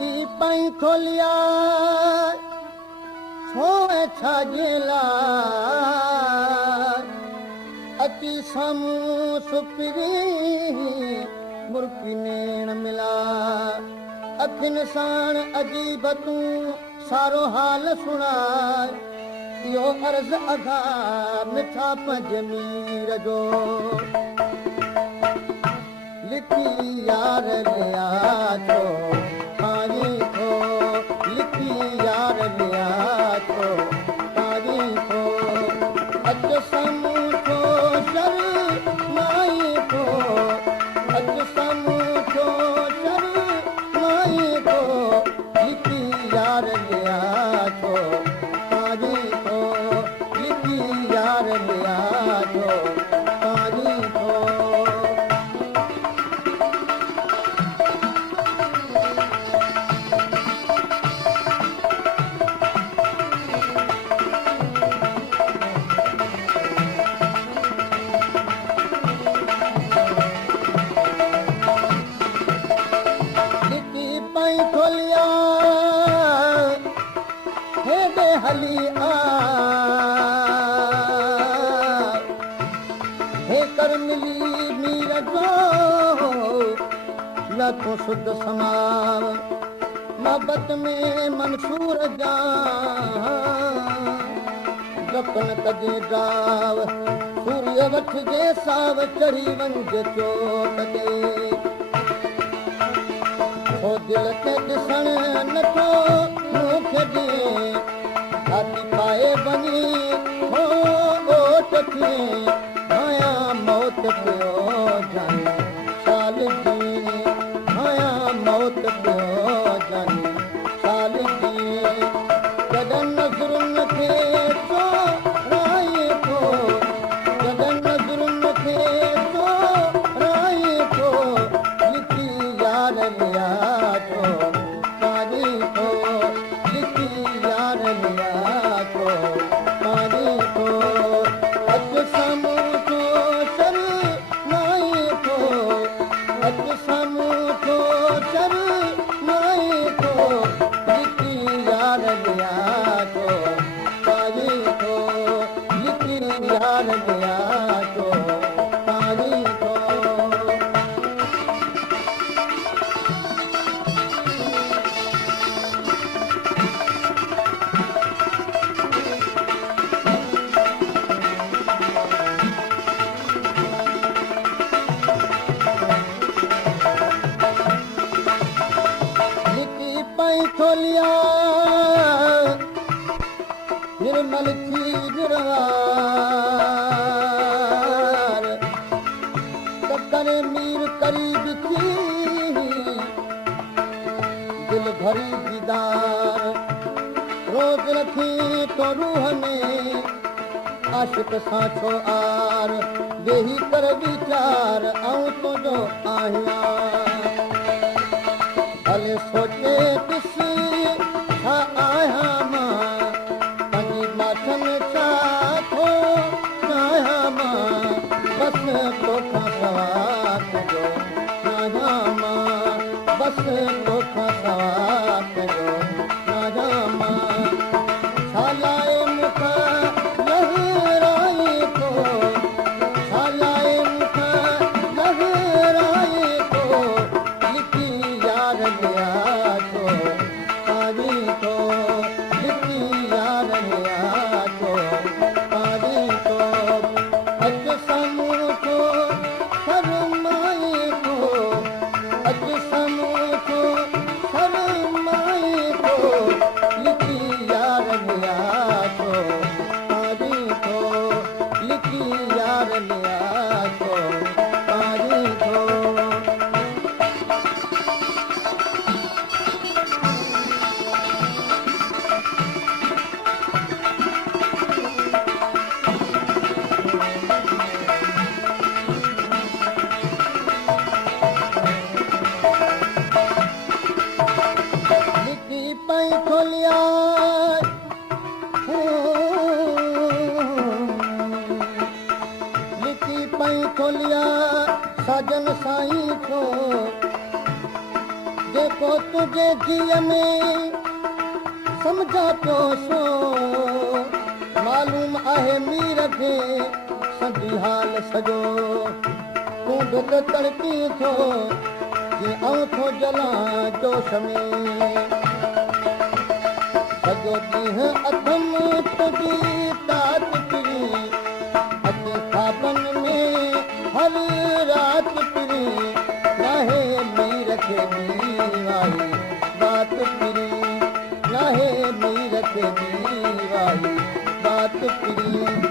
लिकी पाई खोलिया छोए छाजेला अची सामू सुपिरी मुर्की नेण मिला अखिन साण अजीब तूं सारो हाल सुणाए इहो अर्ज़ अघा मिठा पंज मीर जो लिकी यार लिया थो पाणी थो लिकी यार लिया थो पाणी थो अच साम्हूं थो शर माई थो अच साम्हूं थो शर माई थो लिकी यार लिया थो पाणी थो लिकी यार लिया थो पाणी थो खोलिया हेॾे हली आ हे कर मिली मीर जो लखों शुद्ध समाव मोहब्बत में मंसूर जा जपन कजे डाव सूर्य वठ जे साव चढ़ी वंज चोट ते ओ दिल के ॾिसण नथो मूंखे ॾिए छाती पाए वञी हो ओट खे आया मौत पियो जाने साल जी आया मौत पियो जाने साल जी जॾहिं नज़रुनि खे तो राई थो जॾहिं नज़रुनि खे तो राई थो लिखी यार लिया खोलिया निर्मल थी गिरवार करे मीर करीब थी दिल भरी दीदार रोज रखी तो रूह में आशिक सां छो आर वेही कर वीचार आऊं तुंहिंजो आहियां भले सोचे ॾिसी छा आहियां मां पंहिंजी माथन छा थो चाहियां मां बसि तोखां सवा तुंहिंजो चाहियां मां बसि तोखां सवा तुंहिंजो चाहियां मां छा लाइ मूंखां लहराए थो छा लाइ मूंखां लहराए थो लिखी यार लिया थो पाणी थो लिखी यार लिया थो पाणी थो अच साम्हूं थो शर्माए थो अच साम्हूं थो शर्माए थो लिखी यार लिया थो पाणी थो लिखी यार लिया थो पाणी थो खोलिया लिकी पाई खोलिया साजन साईं को जे पोइ तुंहिंजे जीअ में सम्झा पियो छो मालूम आहे मीर खे सॼी हाल सॼो तूं बि त तड़पी थो जीअं आऊं थो जलां जोश में सॼो ॾींहुं अथम तुंहिंजी तात पिरी अॼु ख़्वाबनि में हर राति पिरी नाहे मीर खे मीवाई बात पिरी नाहे मीर खे मीवाई बात पिरी